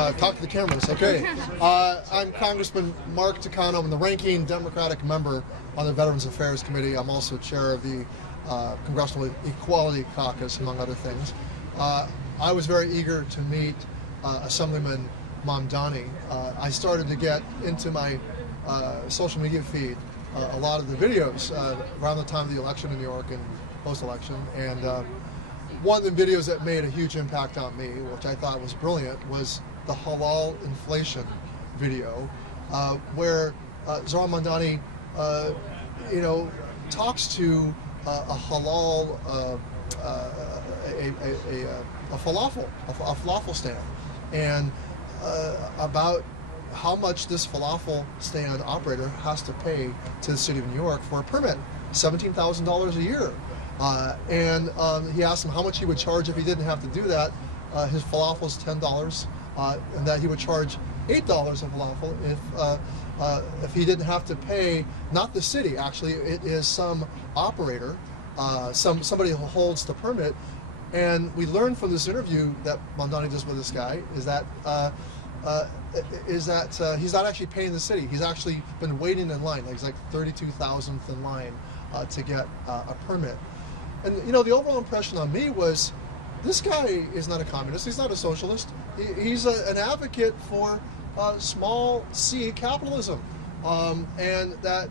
Talk to the cameras, okay. I'm Congressman Mark Takano. I'm the ranking Democratic member on the Veterans Affairs Committee. I'm also chair of the Congressional Equality Caucus, among other things. I was very eager to meet Assemblyman Mamdani. I started to get into my social media feed a lot of the videos around the time of the election in New York and post-election. And one of the videos that made a huge impact on me, which I thought was brilliant, was the halal inflation video, where Zohran Mamdani, talks to a halal, a falafel stand, and about how much this falafel stand operator has to pay to the city of New York for a permit, $17,000 a year. And he asked him how much he would charge if he didn't have to do that. His falafel is $10, and that he would charge $8 a falafel if he didn't have to pay, not the city, actually, it is some operator, somebody who holds the permit. And we learned from this interview that Mamdani does with this guy is that he's not actually paying the city. He's actually been waiting in line. He's like 32,000th in line to get a permit. And the overall impression on me was, this guy is not a communist. He's not a socialist. He's an advocate for small C capitalism, and that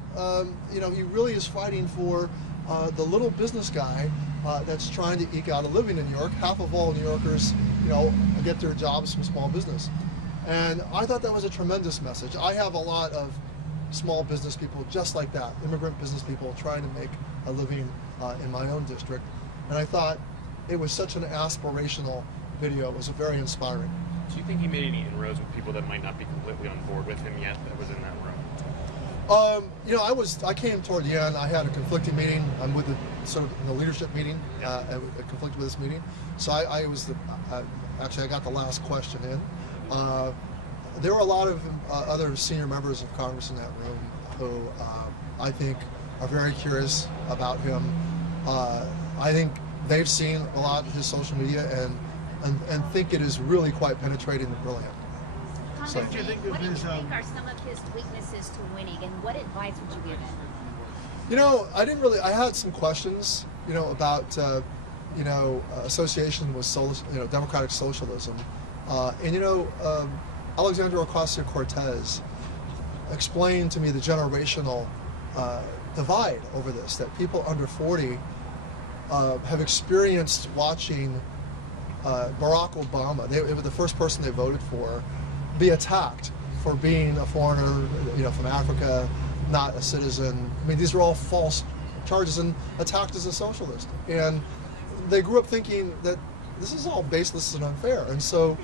he really is fighting for the little business guy that's trying to eke out a living in New York. Half of all New Yorkers, get their jobs from small business. And I thought that was a tremendous message. I have a lot of small business people just like that, immigrant business people trying to make a living in my own district. And I thought it was such an aspirational video. It was very inspiring. Do you think he made any inroads with people that might not be completely on board with him yet that was in that room? I came toward the end. I had a conflicting meeting. I'm with the the leadership meeting, and it conflicted with this meeting. So I got the last question in. There were a lot of other senior members of Congress in that room who I think are very curious about him. I think they've seen a lot of his social media and think it is really quite penetrating and brilliant. So, what do you think are some of his weaknesses to winning, and what advice would you give him? I had some questions, about, association with democratic socialism. Alexandria Ocasio-Cortez explained to me the generational divide over this, that people under 40 have experienced watching Barack Obama, it was the first person they voted for, be attacked for being a foreigner, from Africa, not a citizen. I mean, these are all false charges, and attacked as a socialist. And they grew up thinking that this is all baseless and unfair. And so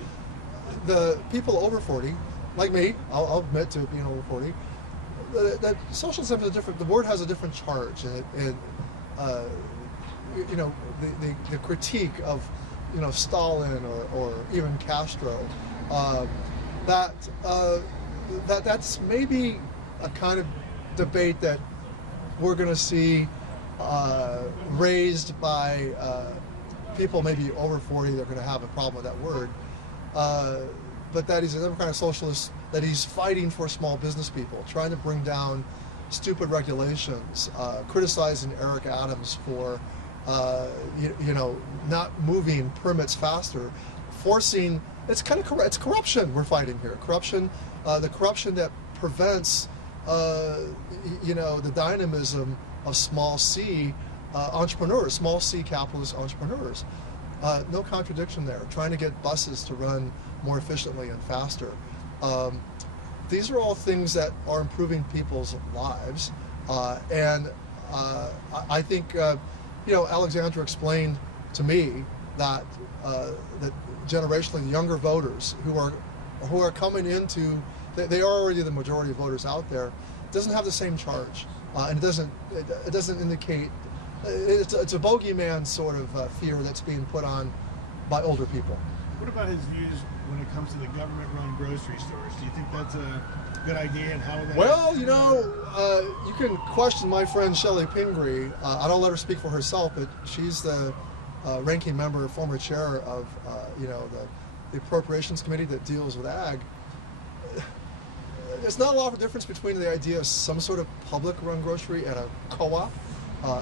the people over 40, like me, I'll admit to being over 40, that socialism is the word has a different charge. And the critique of, Stalin or even Castro, that's maybe a kind of debate that we're going to see raised by people maybe over 40. They're going to have a problem with that word, but that he's a democratic socialist, that he's fighting for small business people, trying to bring down stupid regulations, criticizing Eric Adams for not moving permits faster, forcing. It's corruption we're fighting here. Corruption, the corruption that prevents, the dynamism of small C entrepreneurs, small C capitalist entrepreneurs. No contradiction there. Trying to get buses to run more efficiently and faster. These are all things that are improving people's lives, and I think Alexandra explained to me that that generationally the younger voters who are coming into, they are already the majority of voters out there, doesn't have the same charge, and it doesn't indicate, it's a bogeyman sort of fear that's being put on by older people. What about his views when it comes to the government-run grocery stores? Do you think that's a good idea, and how would that... Well, you can question my friend Shelley Pingree. I don't let her speak for herself, but she's the ranking member, former chair of the Appropriations Committee that deals with ag, there's not a lot of difference between the idea of some sort of public-run grocery and a co-op.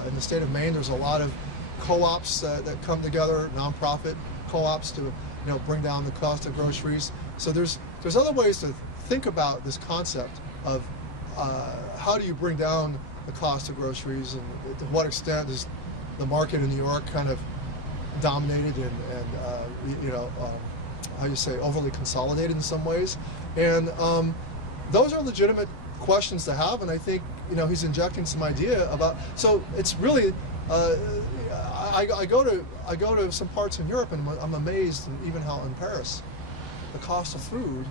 In the state of Maine, there's a lot of co-ops that come together, nonprofit co-ops to bring down the cost of groceries. So there's other ways to think about this concept of how do you bring down the cost of groceries, and to what extent is the market in New York kind of dominated and how you say, overly consolidated in some ways. And those are legitimate questions to have, and I think he's injecting some idea about. So it's really I go to some parts in Europe, and I'm amazed, and even how in Paris the cost of food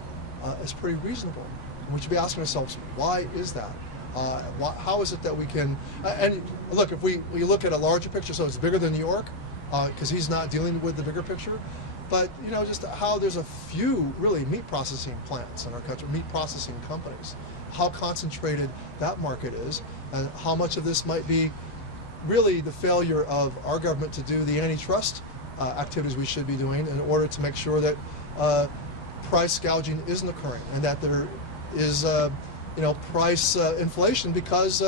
is pretty reasonable. And we should be asking ourselves, why is that? How is it that we can? And look, if we look at a larger picture, so it's bigger than New York, because he's not dealing with the bigger picture. But just how there's a few really meat processing plants in our country, meat processing companies, how concentrated that market is, and how much of this might be really the failure of our government to do the antitrust activities we should be doing in order to make sure that price gouging isn't occurring, and that there is price inflation because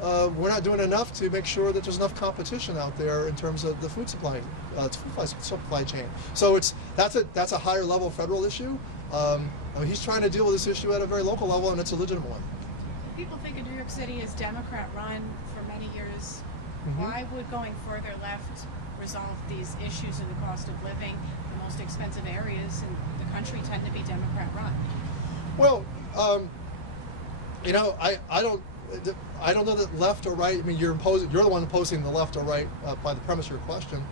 we're not doing enough to make sure that there's enough competition out there in terms of the food supply chain. So that's a higher level federal issue. He's trying to deal with this issue at a very local level, and it's a legitimate one. People think of New York City as Democrat-run for many years. Mm-hmm. Why would going further left resolve these issues in the cost of living? The most expensive areas in the country tend to be Democrat-run. Well, I don't know that left or right. I mean, you're the one opposing the left or right by the premise of your question.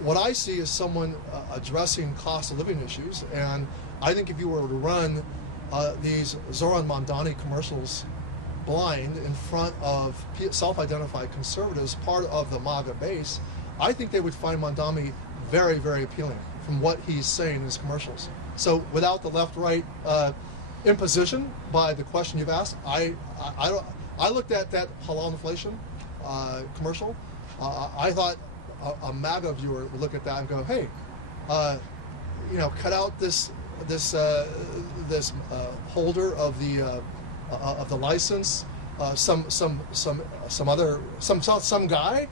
What I see is someone addressing cost of living issues, and I think if you were to run these Zohran Mamdani commercials blind in front of self-identified conservatives, part of the MAGA base, I think they would find Mamdani very, very appealing from what he's saying in his commercials. So without the left-right imposition by the question you've asked, I looked at that halal inflation commercial. I thought a MAGA viewer would look at that and go, "Hey, cut out this holder of the license, some guy,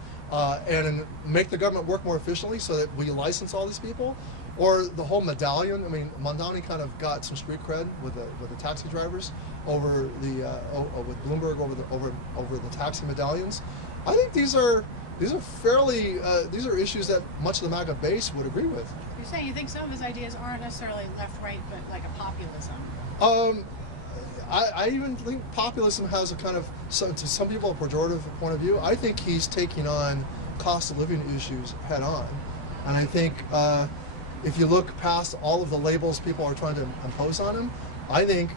and make the government work more efficiently so that we license all these people." Or the whole medallion. I mean, Mamdani kind of got some street cred with the taxi drivers over with Bloomberg over the taxi medallions. I think these are fairly these are issues that much of the MAGA base would agree with. You're saying you think some of his ideas aren't necessarily left-right, but like a populism. I even think populism has a kind of, to some people, a pejorative point of view. I think he's taking on cost of living issues head on, and I think. If you look past all of the labels people are trying to impose on him, I think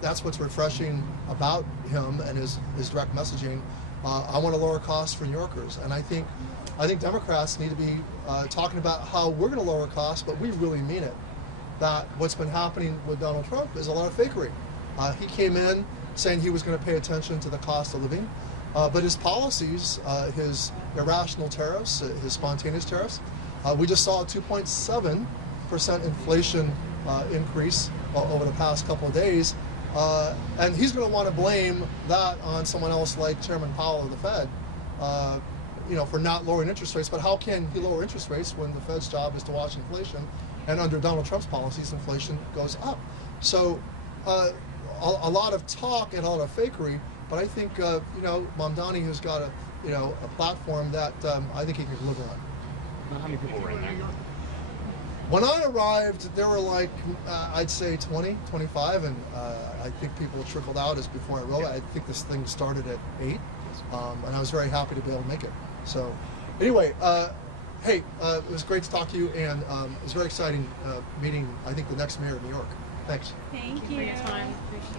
that's what's refreshing about him and his direct messaging. I want to lower costs for New Yorkers, and I think Democrats need to be talking about how we're going to lower costs, but we really mean it. That what's been happening with Donald Trump is a lot of fakery. He came in saying he was going to pay attention to the cost of living, but his policies, his irrational tariffs, his spontaneous tariffs. We just saw a 2.7% inflation increase over the past couple of days, and he's going to want to blame that on someone else like Chairman Powell of the Fed, for not lowering interest rates. But how can he lower interest rates when the Fed's job is to watch inflation, and under Donald Trump's policies, inflation goes up? So a lot of talk and a lot of fakery, but I think Mamdani has got a platform that I think he can deliver on. How many people were in there? When I arrived, there were like, I'd say 20, 25, and I think people trickled out as before I wrote it. I think this thing started at 8, and I was very happy to be able to make it. So anyway, hey, it was great to talk to you, and it was very exciting meeting, I think, the next mayor of New York. Thanks. Thank you for your time. Appreciate it.